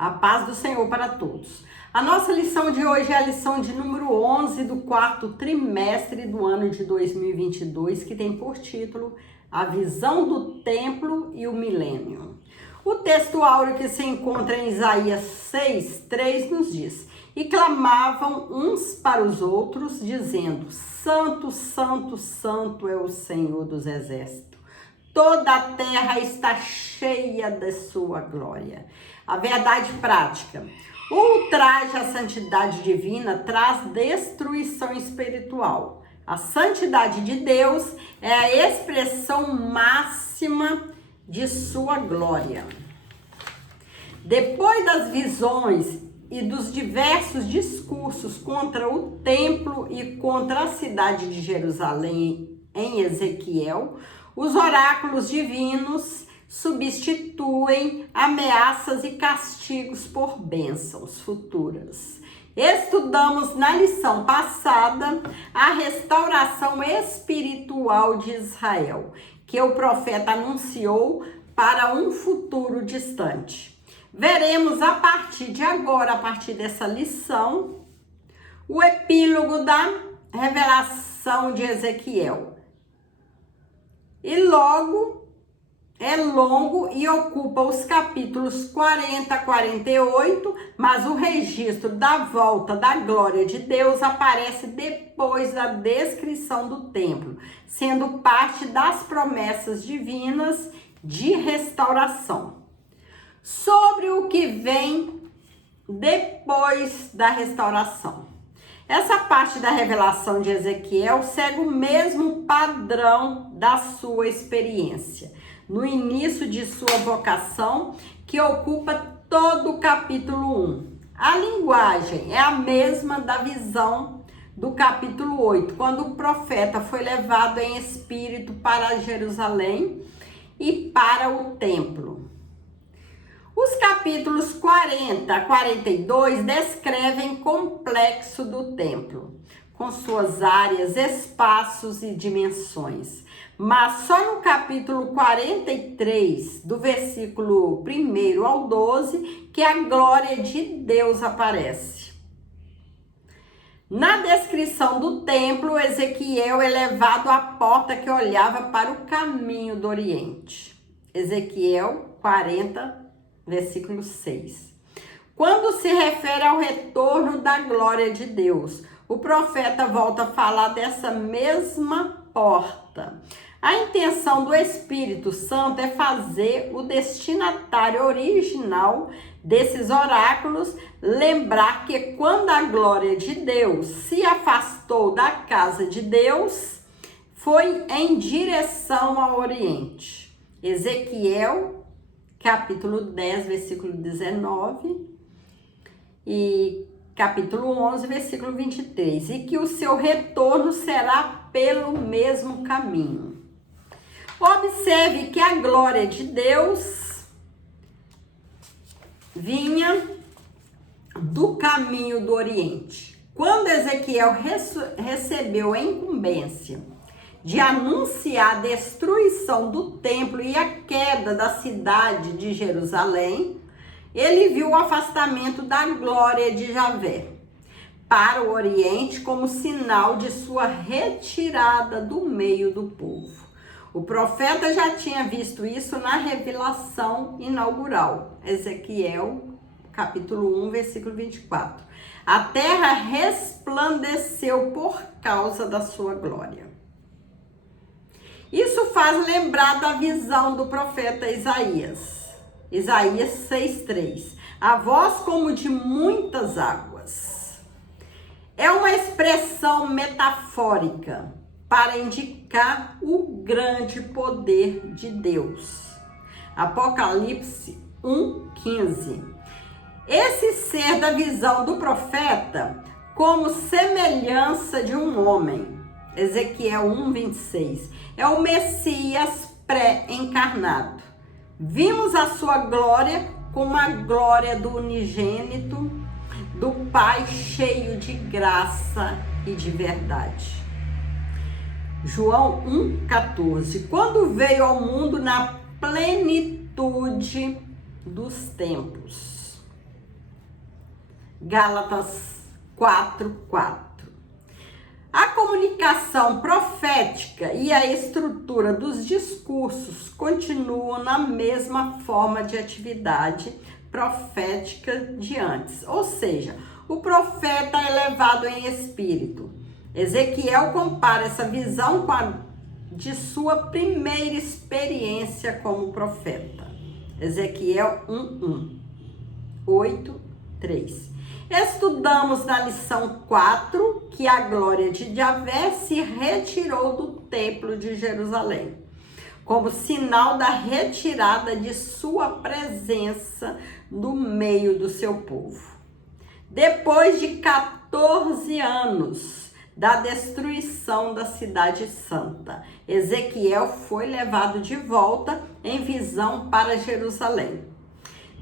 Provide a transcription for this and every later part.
A paz do Senhor para todos. A nossa lição de hoje é a lição de número 11 do quarto trimestre do ano de 2022, que tem por título A Visão do Templo e o Milênio. O texto áureo que se encontra em Isaías 6:3 nos diz: E clamavam uns para os outros, dizendo: Santo, Santo, Santo é o Senhor dos Exércitos. Toda a terra está cheia de sua glória. A verdade prática. O ultraje à santidade divina traz destruição espiritual. A santidade de Deus é a expressão máxima de sua glória. Depois das visões e dos diversos discursos contra o templo e contra a cidade de Jerusalém em Ezequiel, os oráculos divinos substituem ameaças e castigos por bênçãos futuras. Estudamos na lição passada a restauração espiritual de Israel, que o profeta anunciou para um futuro distante. Veremos a partir de agora, a partir dessa lição, o epílogo da revelação de Ezequiel. E logo é longo e ocupa os capítulos 40 a 48, mas o registro da volta da glória de Deus aparece depois da descrição do templo, sendo parte das promessas divinas de restauração. Sobre o que vem depois da restauração. Essa parte da revelação de Ezequiel segue o mesmo padrão da sua experiência, no início de sua vocação, que ocupa todo o capítulo 1. A linguagem é a mesma da visão do capítulo 8, quando o profeta foi levado em espírito para Jerusalém e para o templo. Os capítulos 40 a 42 descrevem complexo do templo, com suas áreas, espaços e dimensões. Mas só no capítulo 43, do versículo 1 ao 12, que a glória de Deus aparece. Na descrição do templo, Ezequiel é levado à porta que olhava para o caminho do Oriente. Ezequiel 40, versículo 6. Quando se refere ao retorno da glória de Deus, o profeta volta a falar dessa mesma porta. A intenção do Espírito Santo é fazer o destinatário original desses oráculos lembrar que quando a glória de Deus se afastou da casa de Deus, foi em direção ao Oriente. Ezequiel, capítulo 10, versículo 19 e capítulo 11, versículo 23. E que o seu retorno será pelo mesmo caminho. Observe que a glória de Deus vinha do caminho do Oriente. Quando Ezequiel recebeu a incumbência de anunciar a destruição do templo e a queda da cidade de Jerusalém, ele viu o afastamento da glória de Javé para o Oriente como sinal de sua retirada do meio do povo. O profeta já tinha visto isso na revelação inaugural, Ezequiel, capítulo 1, versículo 24. A terra resplandeceu por causa da sua glória. Isso faz lembrar da visão do profeta Isaías. Isaías 6:3. A voz como de muitas águas. É uma expressão metafórica para indicar o grande poder de Deus. Apocalipse 1:15. Esse ser da visão do profeta como semelhança de um homem. Ezequiel 1:26. É o Messias pré-encarnado. Vimos a sua glória como a glória do unigênito, do Pai cheio de graça e de verdade. João 1,14. Quando veio ao mundo na plenitude dos tempos. Gálatas 4:4. A comunicação profética e a estrutura dos discursos continuam na mesma forma de atividade profética de antes, ou seja, o profeta é levado em espírito. Ezequiel compara essa visão com a de sua primeira experiência como profeta. Ezequiel 1:1, 8:3. Estudamos na lição 4 que a glória de Javé se retirou do templo de Jerusalém, como sinal da retirada de sua presença no meio do seu povo. Depois de 14 anos da destruição da cidade santa, Ezequiel foi levado de volta em visão para Jerusalém.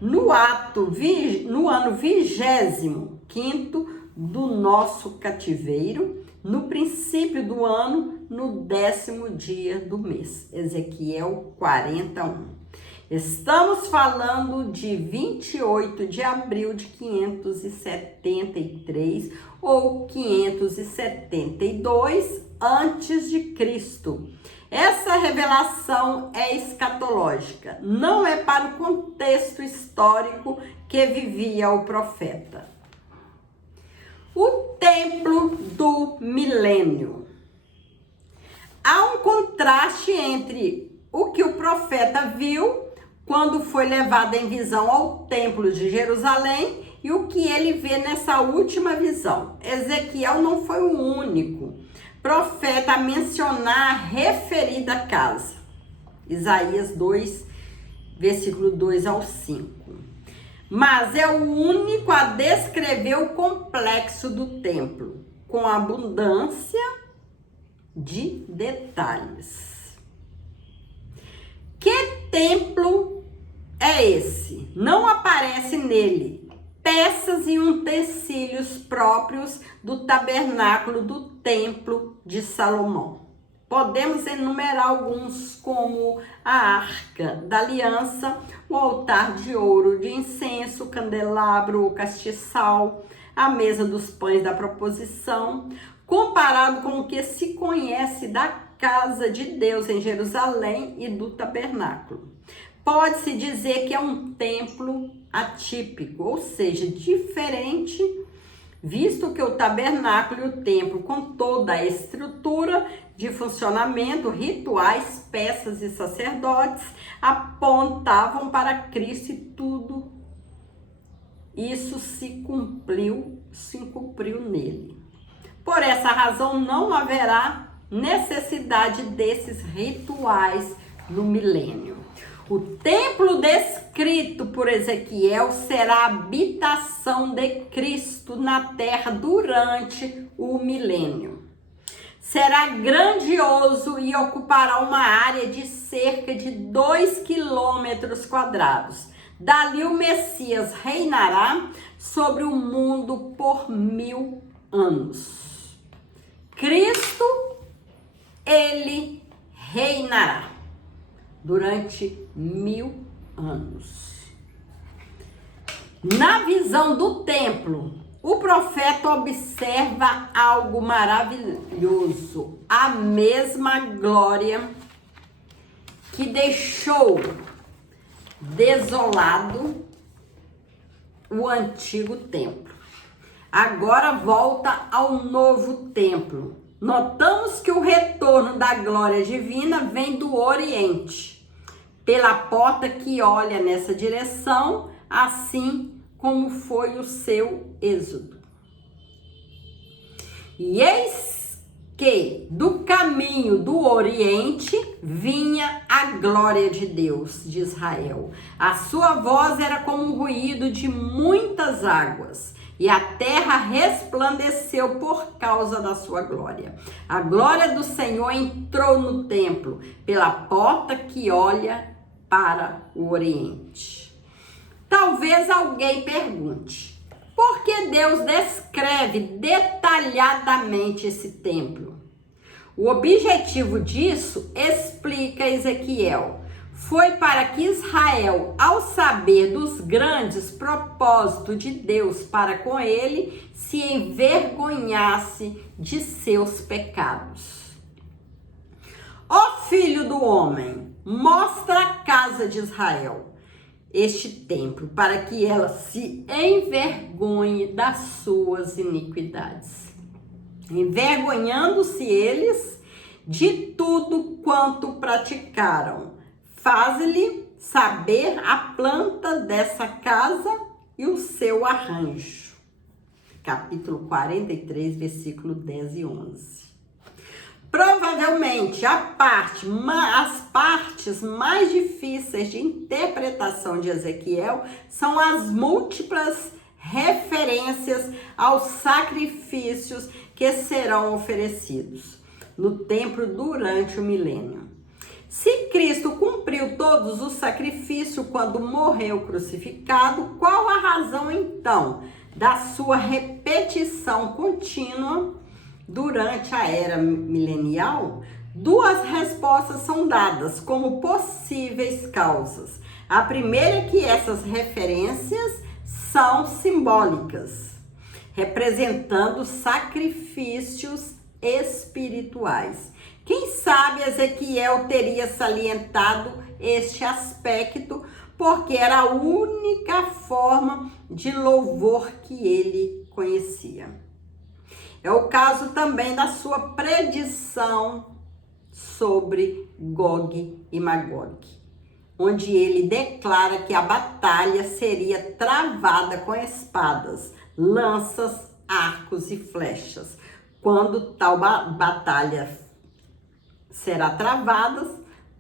No ano 25º do nosso cativeiro, no princípio do ano, no 10º dia do mês. Ezequiel 40:1. Estamos falando de 28 de abril de 573 ou 572 antes de Cristo. Essa revelação é escatológica, não é para o contexto histórico que vivia o profeta. O templo do milênio. Há um contraste entre o que o profeta viu quando foi levado em visão ao templo de Jerusalém e o que ele vê nessa última visão. Ezequiel não foi o único profeta a mencionar a referida casa. Isaías 2, versículo 2 ao 5. Mas é o único a descrever o complexo do templo, com abundância de detalhes. Que templo é esse? Não aparece nele peças e utensílios próprios do tabernáculo do templo de Salomão. Podemos enumerar alguns, como a arca da aliança, o altar de ouro de incenso, o candelabro, o castiçal, a mesa dos pães da proposição, comparado com o que se conhece da casa de Deus em Jerusalém e do tabernáculo. Pode-se dizer que é um templo atípico, ou seja, diferente, visto que o tabernáculo e o templo, com toda a estrutura de funcionamento, rituais, peças e sacerdotes, apontavam para Cristo, e tudo isso se cumpriu nele. Por essa razão, não haverá necessidade desses rituais no milênio. O templo descrito por Ezequiel será a habitação de Cristo na terra durante o milênio. Será grandioso e ocupará uma área de cerca de 2 quilômetros quadrados. Dali o Messias reinará sobre o mundo por 1000 anos. Cristo, ele reinará durante 1000 anos. Na visão do templo, o profeta observa algo maravilhoso, a mesma glória que deixou desolado o antigo templo. Agora volta ao novo templo. Notamos que o retorno da glória divina vem do Oriente, pela porta que olha nessa direção, assim como foi o seu êxodo. E eis que do caminho do Oriente vinha a glória de Deus de Israel. A sua voz era como um ruído de muitas águas, e a terra resplandeceu por causa da sua glória. A glória do Senhor entrou no templo pela porta que olha para o Oriente. Talvez alguém pergunte: por que Deus descreve detalhadamente esse templo? O objetivo disso, explica Ezequiel, foi para que Israel, ao saber dos grandes propósitos de Deus para com ele, se envergonhasse de seus pecados. Ó filho do homem, mostra a casa de Israel este templo, para que ela se envergonhe das suas iniquidades, envergonhando-se eles de tudo quanto praticaram. Faz-lhe saber a planta dessa casa e o seu arranjo. Capítulo 43, versículo 10 e 11. Provavelmente as partes mais difíceis de interpretação de Ezequiel são as múltiplas referências aos sacrifícios que serão oferecidos no templo durante o milênio. Se Cristo cumpriu todos os sacrifícios quando morreu crucificado, qual a razão então da sua repetição contínua durante a era milenial? Duas respostas são dadas como possíveis causas. A primeira é que essas referências são simbólicas, representando sacrifícios espirituais. Quem sabe Ezequiel teria salientado este aspecto porque era a única forma de louvor que ele conhecia. É o caso também da sua predição sobre Gog e Magog, onde ele declara que a batalha seria travada com espadas, lanças, arcos e flechas. Quando tal batalha será travada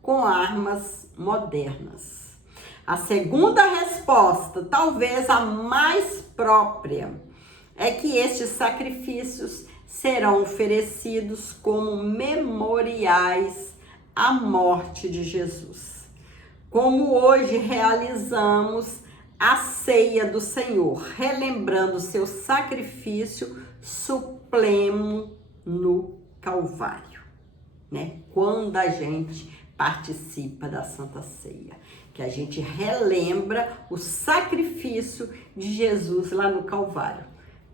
com armas modernas. A segunda resposta, talvez a mais própria, é que estes sacrifícios serão oferecidos como memoriais à morte de Jesus. Como hoje realizamos a ceia do Senhor, relembrando seu sacrifício supremo no Calvário, né? Quando a gente participa da Santa Ceia, que a gente relembra o sacrifício de Jesus lá no Calvário,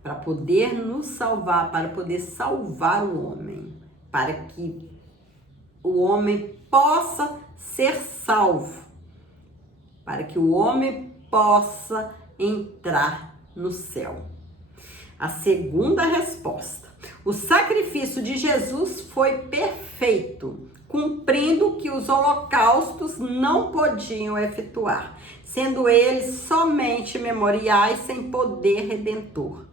para poder nos salvar, para poder salvar o homem, para que o homem possa ser salvo, para que o homem possa entrar no céu. A segunda resposta: o sacrifício de Jesus foi perfeito, cumprindo o que os holocaustos não podiam efetuar, sendo eles somente memoriais sem poder redentor.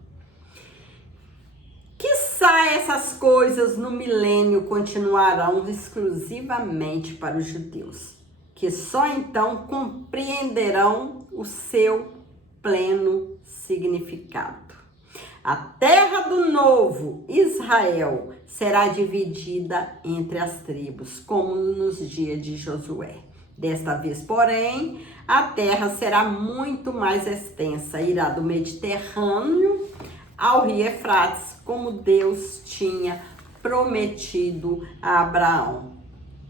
Quiçá essas coisas no milênio continuarão exclusivamente para os judeus, que só então compreenderão o seu pleno significado. A terra do novo Israel será dividida entre as tribos, como nos dias de Josué. Desta vez, porém, a terra será muito mais extensa, irá do Mediterrâneo ao rio Eufrates, como Deus tinha prometido a Abraão,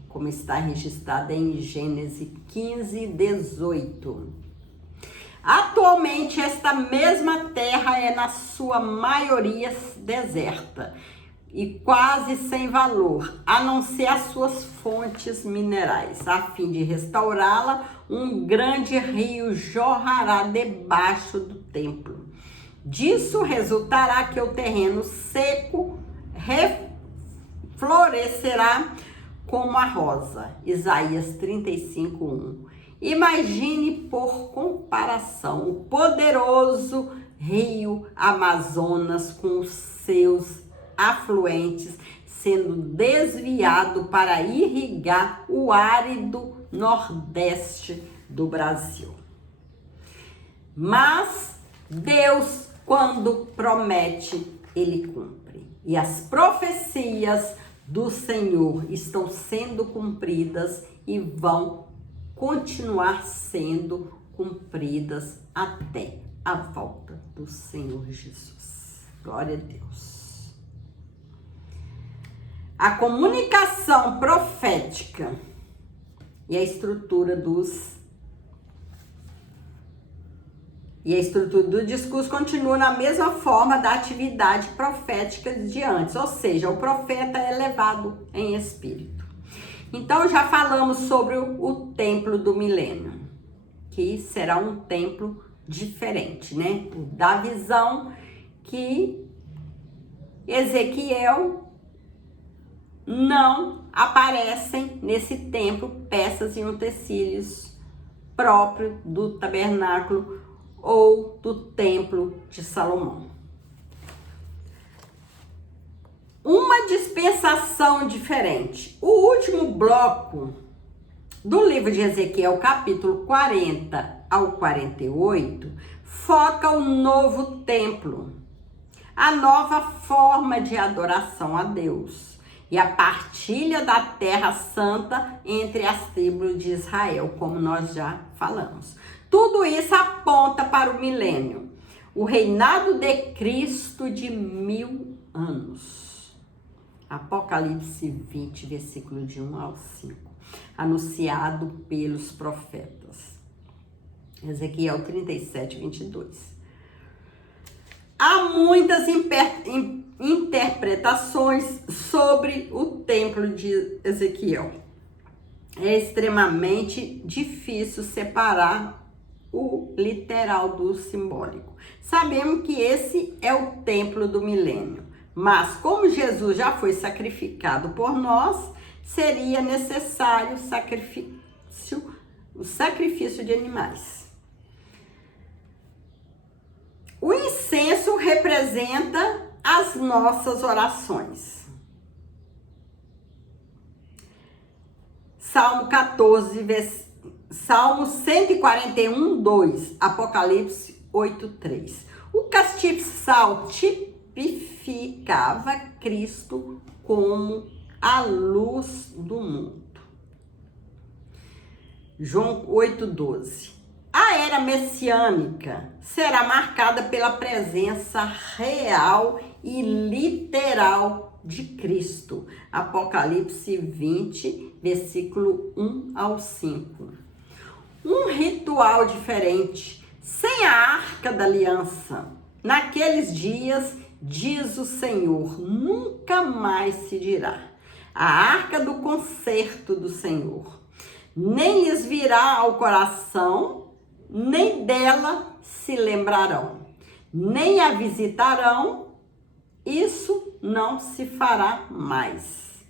como está registrado em Gênesis 15, 18. Atualmente, esta mesma terra é na sua maioria deserta e quase sem valor, a não ser as suas fontes minerais. A fim de restaurá-la, um grande rio jorrará debaixo do templo. Disso resultará que o terreno seco reflorescerá como a rosa. Isaías 35:1. Imagine por comparação o poderoso rio Amazonas com os seus afluentes sendo desviado para irrigar o árido nordeste do Brasil. Mas Deus, quando promete, ele cumpre. E as profecias do Senhor estão sendo cumpridas e vão continuar sendo cumpridas até a volta do Senhor Jesus. Glória a Deus. A comunicação profética E a estrutura do discurso continua na mesma forma da atividade profética de antes, ou seja, o profeta é levado em espírito. Então já falamos sobre o templo do milênio, que será um templo diferente, né? Da visão que Ezequiel não aparecem nesse templo peças e utensílios próprios do tabernáculo ou do templo de Salomão. Uma dispensação diferente. O último bloco do livro de Ezequiel, capítulo 40 ao 48, foca o novo templo, a nova forma de adoração a Deus e a partilha da terra santa entre as tribos de Israel, como nós já falamos. Tudo isso aponta para o milênio, o reinado de Cristo de 1000 anos. Apocalipse 20, versículo de 1 ao 5, anunciado pelos profetas. Ezequiel 37, 22. Há muitas interpretações sobre o templo de Ezequiel. É extremamente difícil separar o literal do simbólico. Sabemos que esse é o templo do milênio, mas como Jesus já foi sacrificado por nós, seria necessário o sacrifício de animais. O incenso representa as nossas orações. Salmo 141, 2, Apocalipse 8, 3. O castiçal tipificava Cristo como a luz do mundo. João 8, 12. A era messiânica será marcada pela presença real e literal de Cristo. Apocalipse 20, versículo 1 ao 5. Um ritual diferente, sem a Arca da Aliança. Naqueles dias, diz o Senhor, nunca mais se dirá a Arca do concerto do Senhor. Nem lhes virá ao coração, nem dela se lembrarão, nem a visitarão, isso não se fará mais.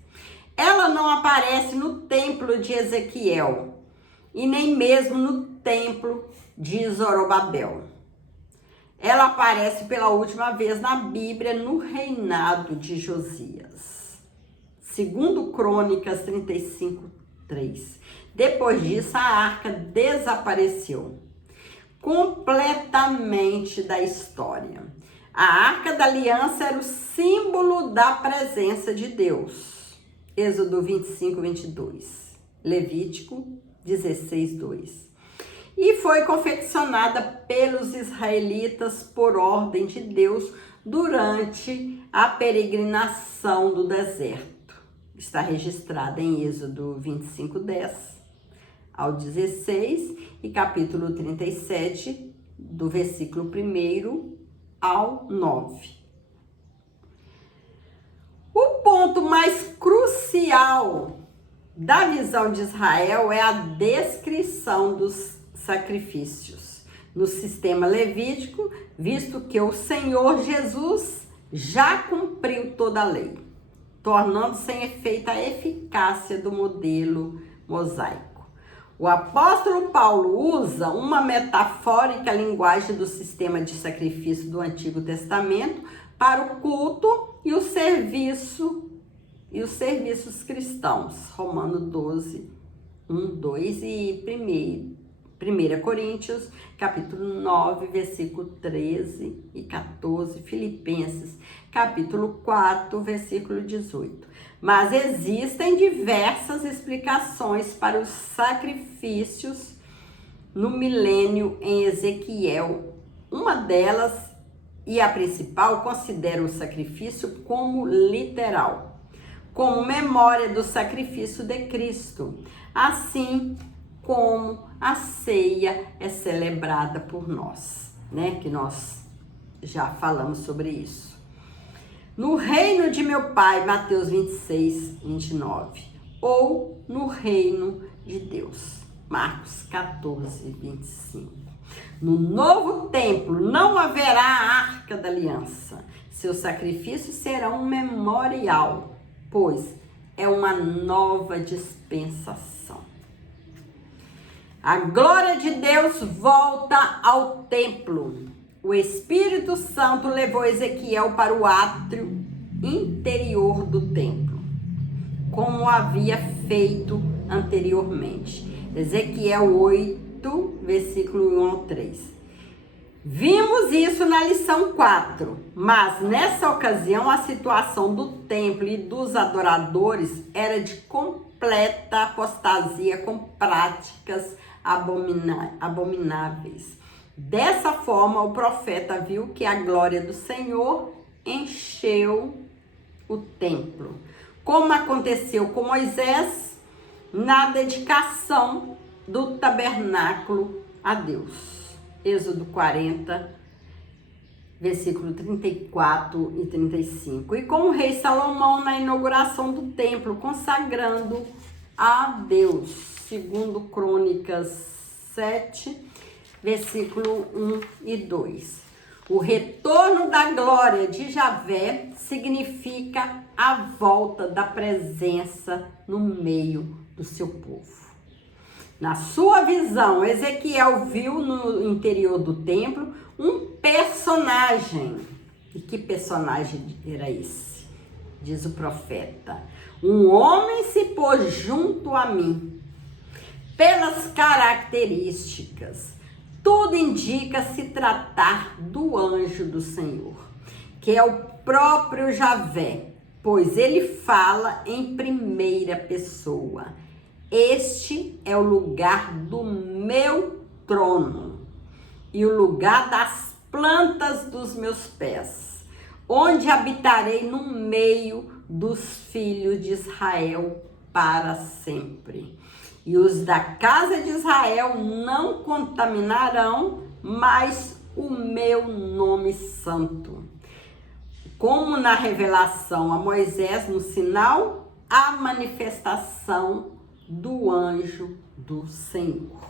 Ela não aparece no templo de Ezequiel e nem mesmo no templo de Zorobabel. Ela aparece pela última vez na Bíblia no reinado de Josias. Segundo Crônicas 35, 3. Depois disso, a arca desapareceu completamente da história. A Arca da Aliança era o símbolo da presença de Deus. Êxodo 25, 22. Levítico 16, 2. E foi confeccionada pelos israelitas por ordem de Deus durante a peregrinação do deserto. Está registrada em Êxodo 25, 10 ao 16 e capítulo 37, do versículo 1 ao 9. O ponto mais crucial da visão de Israel é a descrição dos sacrifícios no sistema levítico, visto que o Senhor Jesus já cumpriu toda a lei, tornando sem efeito a eficácia do modelo mosaico. O apóstolo Paulo usa uma metafórica linguagem do sistema de sacrifício do Antigo Testamento para o culto e os serviços cristãos. Romanos 12, 1, 2 e 1 Coríntios, capítulo 9, versículo 13 e 14, Filipenses, capítulo 4, versículo 18. Mas existem diversas explicações para os sacrifícios no milênio em Ezequiel. Uma delas, e a principal, considera o sacrifício como literal. como memória do sacrifício de Cristo, assim como a ceia é celebrada por nós, né? Que nós já falamos sobre isso. No reino de meu Pai, Mateus 26, 29. Ou no reino de Deus, Marcos 14, 25. No novo templo não haverá a arca da aliança. Seus sacrifícios serão um memorial, pois é uma nova dispensação. A glória de Deus volta ao templo. O Espírito Santo levou Ezequiel para o átrio interior do templo, como havia feito anteriormente. Ezequiel 8, versículo 1 ao 3. Vimos isso na lição 4, mas nessa ocasião a situação do templo e dos adoradores era de completa apostasia com práticas abomináveis. Dessa forma, o profeta viu que a glória do Senhor encheu o templo, como aconteceu com Moisés na dedicação do tabernáculo a Deus. Êxodo 40, versículo 34 e 35. E com o rei Salomão na inauguração do templo, consagrando a Deus. Segundo Crônicas 7, versículo 1 e 2. O retorno da glória de Javé significa a volta da presença no meio do seu povo. Na sua visão, Ezequiel viu no interior do templo um personagem. E que personagem era esse? Diz o profeta. Um homem se pôs junto a mim. Pelas características, tudo indica se tratar do anjo do Senhor, que é o próprio Javé, pois ele fala em primeira pessoa. Este é o lugar do meu trono e o lugar das plantas dos meus pés, onde habitarei no meio dos filhos de Israel para sempre. E os da casa de Israel não contaminarão mais o meu nome santo. Como na revelação a Moisés no sinal, a manifestação do anjo do Senhor.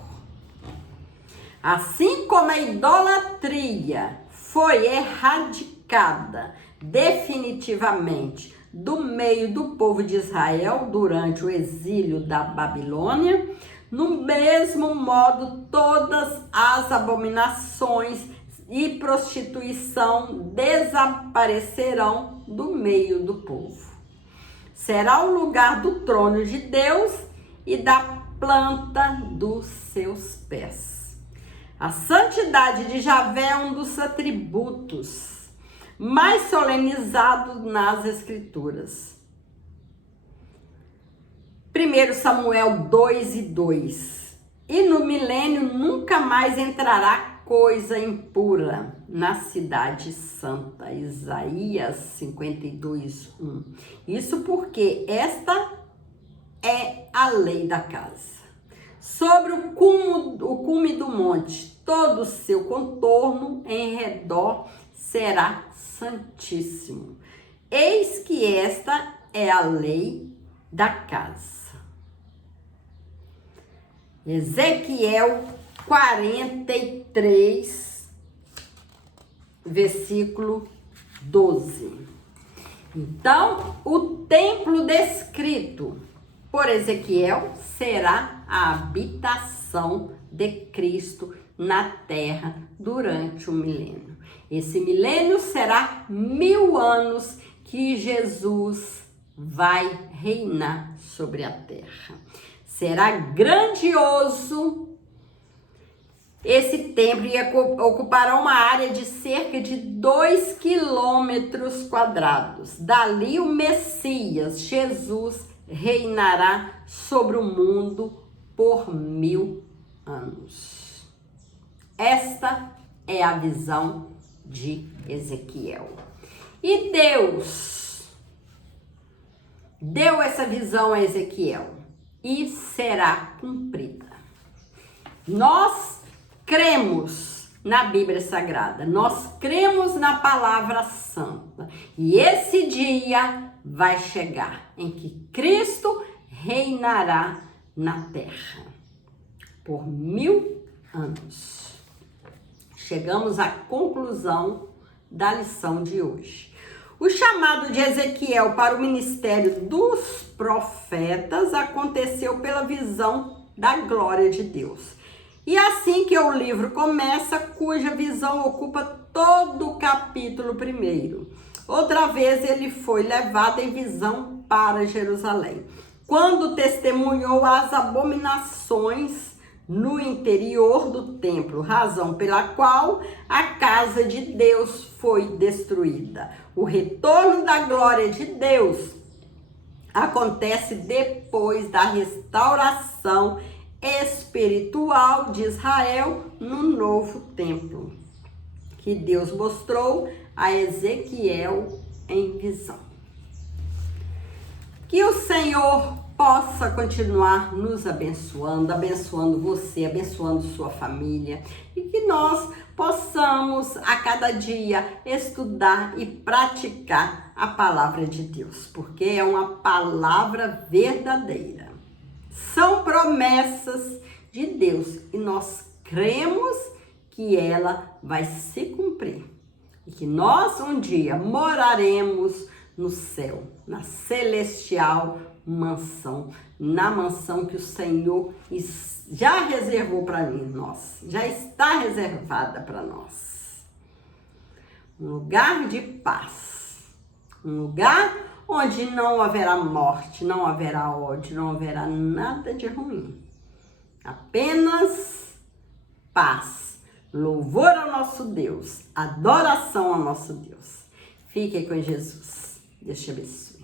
Assim como a idolatria foi erradicada definitivamente do meio do povo de Israel durante o exílio da Babilônia, no mesmo modo todas as abominações e prostituição desaparecerão do meio do povo. Será o lugar do trono de Deus e da planta dos seus pés. A santidade de Javé é um dos atributos mais solenizados nas Escrituras. 1 Samuel 2 e 2. E no milênio nunca mais entrará coisa impura na cidade santa. Isaías 52, 1. Isso porque esta é a lei da casa. Sobre o cume do monte, todo o seu contorno em redor será santíssimo. Eis que esta é a lei da casa. Ezequiel 43, versículo 12. Então, o templo descrito por Ezequiel será a habitação de Cristo na terra durante o milênio. Esse milênio será 1000 anos que Jesus vai reinar sobre a terra. Será grandioso. Esse templo ocupará uma área de cerca de 2 quilômetros quadrados. Dali o Messias, Jesus, reinará sobre o mundo por 1000 anos. Esta é a visão de Ezequiel. E Deus deu essa visão a Ezequiel e será cumprida. Nós cremos na Bíblia Sagrada, nós cremos na Palavra Santa e esse dia vai chegar em que Cristo reinará na terra por 1000 anos. Chegamos à conclusão da lição de hoje. O chamado de Ezequiel para o ministério dos profetas aconteceu pela visão da glória de Deus. E assim que o livro começa, cuja visão ocupa todo o capítulo 1. Outra vez ele foi levado em visão para Jerusalém, quando testemunhou as abominações no interior do templo, razão pela qual a casa de Deus foi destruída. O retorno da glória de Deus acontece depois da restauração espiritual de Israel no novo templo, que Deus mostrou a Ezequiel em visão. Que o Senhor possa continuar nos abençoando, abençoando você, abençoando sua família, e que nós possamos a cada dia estudar e praticar a palavra de Deus, porque é uma palavra verdadeira. São promessas de Deus e nós cremos que ela vai se cumprir e que nós um dia moraremos no céu, na celestial mansão, na mansão que o Senhor já reservou para nós, já está reservada para nós. Um lugar de paz, um lugar onde não haverá morte, não haverá ódio, não haverá nada de ruim. Apenas paz, louvor ao nosso Deus, adoração ao nosso Deus. Fique com Jesus. Deus te abençoe.